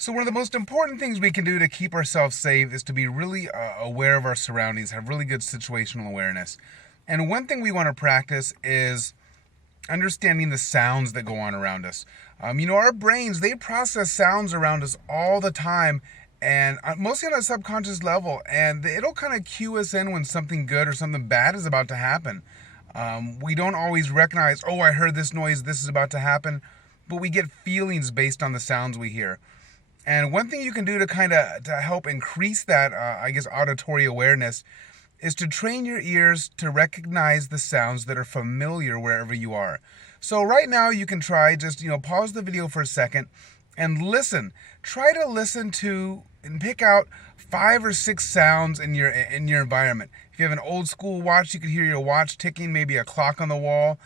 So one of the most important things we can do to keep ourselves safe is to be really aware of our surroundings, have really good situational awareness. And one thing we want to practice is understanding the sounds that go on around us. Our brains, they process sounds around us all the time, and mostly on a subconscious level, and it'll kind of cue us in when something good or something bad is about to happen. We don't always recognize, oh, I heard this noise, this is about to happen, but we get feelings based on the sounds we hear. And one thing you can do to kind of to help increase that, auditory awareness is to train your ears to recognize the sounds that are familiar wherever you are. So right now you can try just, pause the video for a second and listen. Try to listen to and pick out 5 or 6 sounds in your environment. If you have an old school watch, you can hear your watch ticking, maybe a clock on the wall.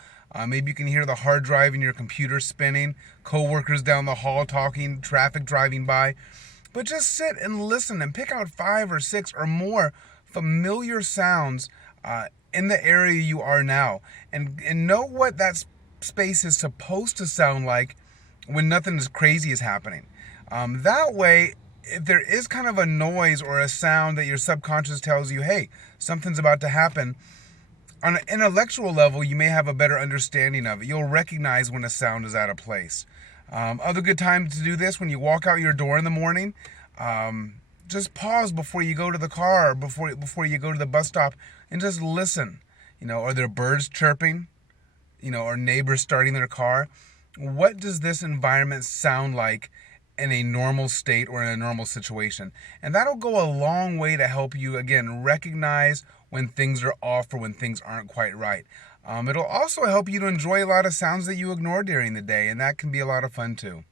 Maybe you can hear the hard drive in your computer spinning, coworkers down the hall talking, traffic driving by. But just sit and listen and pick out 5 or 6 or more familiar sounds in the area you are now, and know what that space is supposed to sound like when nothing as crazy is happening. That way, if there is kind of a noise or a sound that your subconscious tells you, hey, something's about to happen, on an intellectual level, you may have a better understanding of it. You'll recognize when a sound is out of place. Other good time to do this, when you walk out your door in the morning, just pause before you go to the car, or before you go to the bus stop, and just listen. Are there birds chirping? Are neighbors starting their car? What does this environment sound like in a normal state or in a normal situation? And that'll go a long way to help you, again, recognize when things are off or when things aren't quite right. It'll also help you to enjoy a lot of sounds that you ignore during the day, and that can be a lot of fun too.